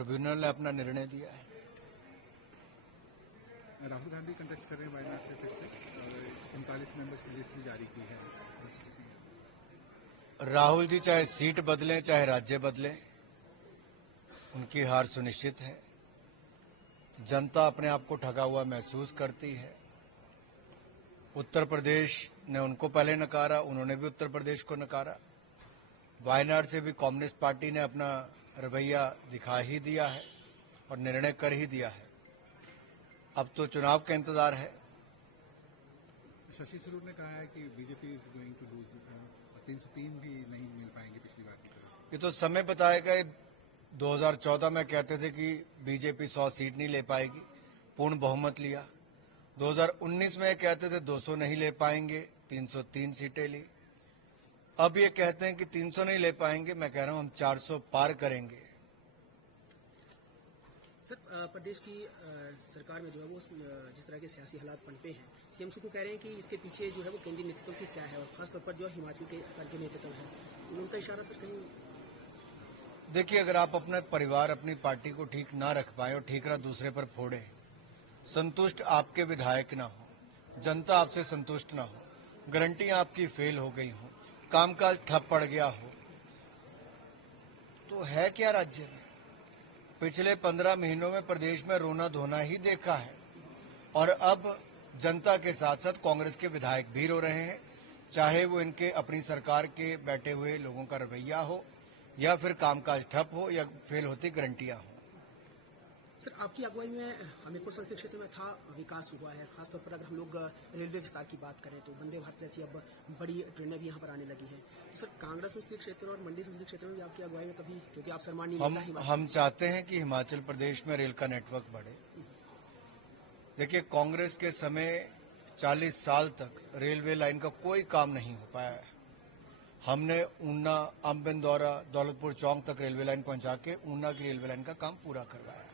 Tribunal ने अपना निर्णय दिया है। राहुल गांधी कंटेस्ट कर रहे हैं वायनाड से फिर से, और 39 मेंबर्स की लिस्ट भी जारी की है। राहुल जी चाहे सीट बदलें चाहे राज्य बदलें, उनकी हार सुनिश्चित है। जनता अपने आप को ठगा हुआ महसूस करती है। उत्तर प्रदेश ने उनको पहले नकारा, उन्होंने भी उत्तर प्रदेश को नकारा। वायनाड से भी कम्युनिस्ट पार्टी ने अपना रवैया दिखा ही दिया है और निर्णय कर ही दिया है। अब तो चुनाव का इंतजार है। शशि थरूर ने कहा है कि BJP is going to lose, 303 भी नहीं मिल पाएंगे पिछली बार की तरह। ये तो समय बताएगा। 2014 में कहते थे कि बीजेपी 100 सीट नहीं ले पाएगी, पूर्ण बहुमत लिया। 2019 में कहते थे 200 नहीं ले पाएंगे, 303 सीटें ली। अब ये कहते हैं कि 300 नहीं ले पाएंगे, मैं कह रहा हूं हम 400 पार करेंगे। सर, प्रदेश की सरकार में जो है वो जिस तरह के सियासी हालात पनपे हैं, सीएम सुकू कह रहे हैं कि इसके पीछे जो है वो केंद्रीय नेतृत्व की स्याह है, और खासतौर पर जो हिमाचल के जो नेतृत्व है उनका इशारा सर कहीं। देखिए, अगर आप अपने परिवार अपनी पार्टी को ठीक ना रख पाए और ठीकरा दूसरे पर फोड़े, संतुष्ट आपके विधायक ना हो, जनता आपसे संतुष्ट ना हो, गारंटियां आपकी फेल हो गई हो, कामकाज ठप पड़ गया हो, तो है क्या राज्य में? पिछले 15 महीनों में प्रदेश में रोना धोना ही देखा है, और अब जनता के साथ साथ कांग्रेस के विधायक भी रो रहे हैं, चाहे वो इनके अपनी सरकार के बैठे हुए लोगों का रवैया हो या फिर कामकाज ठप हो या फेल होती गारंटियां हो। सर, आपकी अगुवाई में हमीरपुर संसदीय क्षेत्र में था विकास हुआ है। खासतौर पर अगर हम लोग रेलवे विस्तार की बात करें तो वंदे भारत जैसी अब बड़ी ट्रेनें भी यहाँ पर आने लगी हैं। तो सर, कांग्रेस संसदीय क्षेत्र और मंडी संसदीय क्षेत्र में भी आपकी अगुवाई में कभी, क्योंकि आप सम्मानीय हम चाहते हैं कि हिमाचल प्रदेश में रेल का नेटवर्क बढ़े। देखिए, कांग्रेस के समय 40 साल तक रेलवे लाइन का कोई काम नहीं हो पाया है। हमने ऊना, अम्बिंदौरा, दौलतपुर चौक तक रेलवे लाइन पहुंचा के ऊना की रेलवे लाइन का काम पूरा करवाया।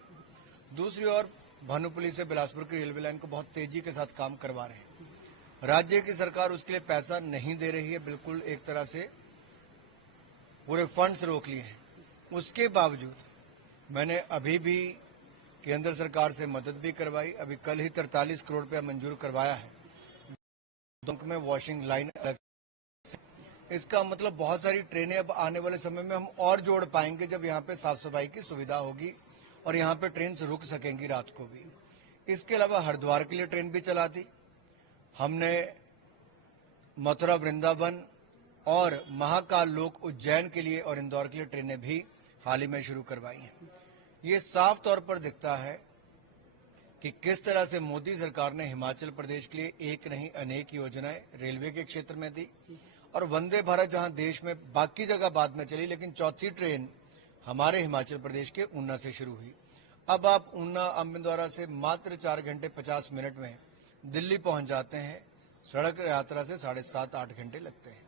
दूसरी ओर भानुपल्ली से बिलासपुर की रेलवे लाइन को बहुत तेजी के साथ काम करवा रहे हैं। राज्य की सरकार उसके लिए पैसा नहीं दे रही है, बिल्कुल एक तरह से पूरे फंड्स रोक लिए हैं। उसके बावजूद मैंने अभी भी केंद्र सरकार से मदद भी करवाई। अभी कल ही 43 करोड़ रुपया मंजूर करवाया है में वॉशिंग लाइन। इसका मतलब बहुत सारी ट्रेनें अब आने वाले समय में हम और जोड़ पाएंगे जब यहाँ पे साफ सफाई की सुविधा होगी और यहाँ पे ट्रेन रुक सकेंगी रात को भी। इसके अलावा हरिद्वार के लिए ट्रेन भी चला दी हमने। मथुरा, वृंदावन और महाकाल लोक उज्जैन के लिए और इंदौर के लिए ट्रेनें भी हाल ही में शुरू करवाई हैं। ये साफ तौर पर दिखता है कि किस तरह से मोदी सरकार ने हिमाचल प्रदेश के लिए एक नहीं अनेक योजनाएं रेलवे के क्षेत्र में दी, और वंदे भारत जहां देश में बाकी जगह बाद में चली, लेकिन चौथी ट्रेन हमारे हिमाचल प्रदेश के ऊना से शुरू हुई। अब आप ऊना अम्बिंदौरा से मात्र 4 घंटे 50 मिनट में दिल्ली पहुंच जाते हैं। सड़क यात्रा से 7.5-8 घंटे लगते हैं।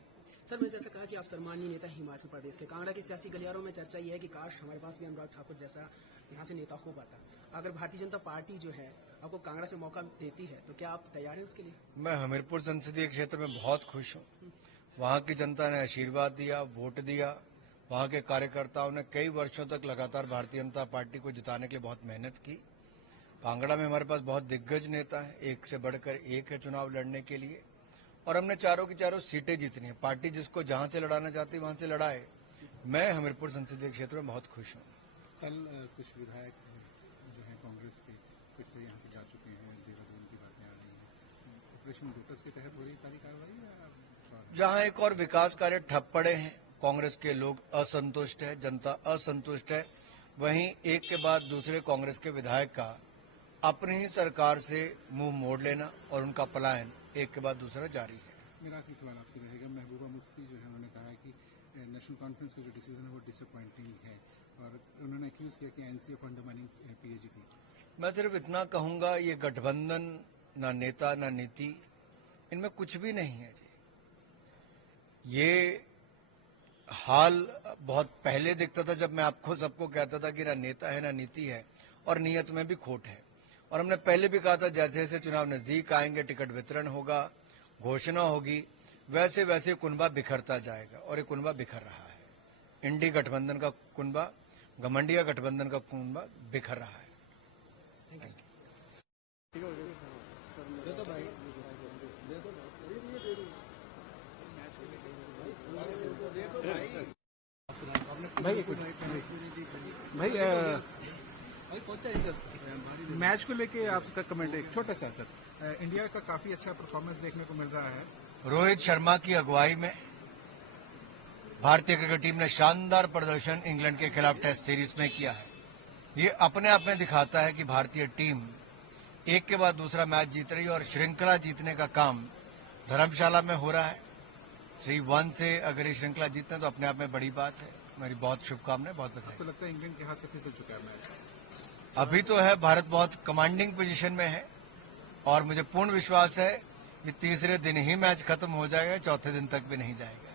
सर, मैंने जैसा कहा कि आप सम्मानीय नेता हिमाचल प्रदेश के, कांगड़ा की सियासी गलियारों में चर्चा यह है कि काश हमारे पास भी अनुराग ठाकुर जैसा यहाँ से नेता हो पाता। अगर भारतीय जनता पार्टी जो है आपको कांगड़ा से मौका देती है तो क्या आप तैयार हैं उसके लिए? मैं हमीरपुर संसदीय क्षेत्र में बहुत खुश हूँ। वहां की जनता ने आशीर्वाद दिया, वोट दिया। वहां के कार्यकर्ताओं ने कई वर्षों तक लगातार भारतीय जनता पार्टी को जिताने के लिए बहुत मेहनत की। कांगड़ा में हमारे पास बहुत दिग्गज नेता हैं, एक से बढ़कर एक है चुनाव लड़ने के लिए, और हमने चारों की चारों सीटें जीतनी है। पार्टी जिसको जहां से लड़ाना चाहती है वहां से लड़ाए। मैं हमीरपुर संसदीय क्षेत्र में बहुत खुश हूँ। कल कुछ विधायक जो है कांग्रेस के फिर से यहाँ से जा चुके हैं, देहरादून की बातें आ रही हैं। ऑपरेशन लोटस के तहत हो रही सारी कार्रवाई, जहां एक और विकास कार्य ठप पड़े हैं, कांग्रेस के लोग असंतुष्ट है, जनता असंतुष्ट है, वहीं एक के बाद दूसरे कांग्रेस के विधायक का अपनी ही सरकार से मुंह मोड़ लेना और उनका पलायन एक के बाद दूसरा जारी है। मेरा आखिरी सवाल आपसे रहेगा। महबूबा मुफ्ती जो है उन्होंने कहा है कि नेशनल कॉन्फ्रेंस का जो डिसीजन है वो डिसअपॉइंटिंग है, और उन्होंने एक्यूज किया कि एनसीएफ अंडरमाइनिंग पीएजीपी। मैं सिर्फ इतना कहूंगा, ये गठबंधन ना नेता ना नीति, इनमें कुछ भी नहीं है जी। ये हाल बहुत पहले दिखता था जब मैं आपको सबको कहता था कि ना नेता है ना नीति है, और नीयत में भी खोट है। और हमने पहले भी कहा था जैसे जैसे चुनाव नजदीक आएंगे, टिकट वितरण होगा, घोषणा होगी, वैसे वैसे कुनबा बिखरता जाएगा, और ये कुनबा बिखर रहा है। इंडी गठबंधन का कुनबा घमंडिया गठबंधन का कुंभा बिखर रहा है। भाई भाई मैच को लेके आपका कमेंट एक छोटा सा सर। इंडिया का काफी अच्छा परफॉर्मेंस देखने को मिल रहा है। रोहित शर्मा की अगुवाई में भारतीय क्रिकेट टीम ने शानदार प्रदर्शन इंग्लैंड के खिलाफ टेस्ट सीरीज में किया है। ये अपने आप में दिखाता है कि भारतीय टीम एक के बाद दूसरा मैच जीत रही है और श्रृंखला जीतने का काम धर्मशाला में हो रहा है। 3-1 से अगर ये श्रृंखला जीतते हैं तो अपने आप में बड़ी बात है। मेरी बहुत शुभकामनाएं, बहुत बधाई। आपको लगता है इंग्लैंड के हाथ से फिसल चुका है मैच? अभी तो है, भारत बहुत कमांडिंग पोजीशन में है और मुझे पूर्ण विश्वास है कि तीसरे दिन ही मैच खत्म हो जाएगा, चौथे दिन तक भी नहीं जाएगा।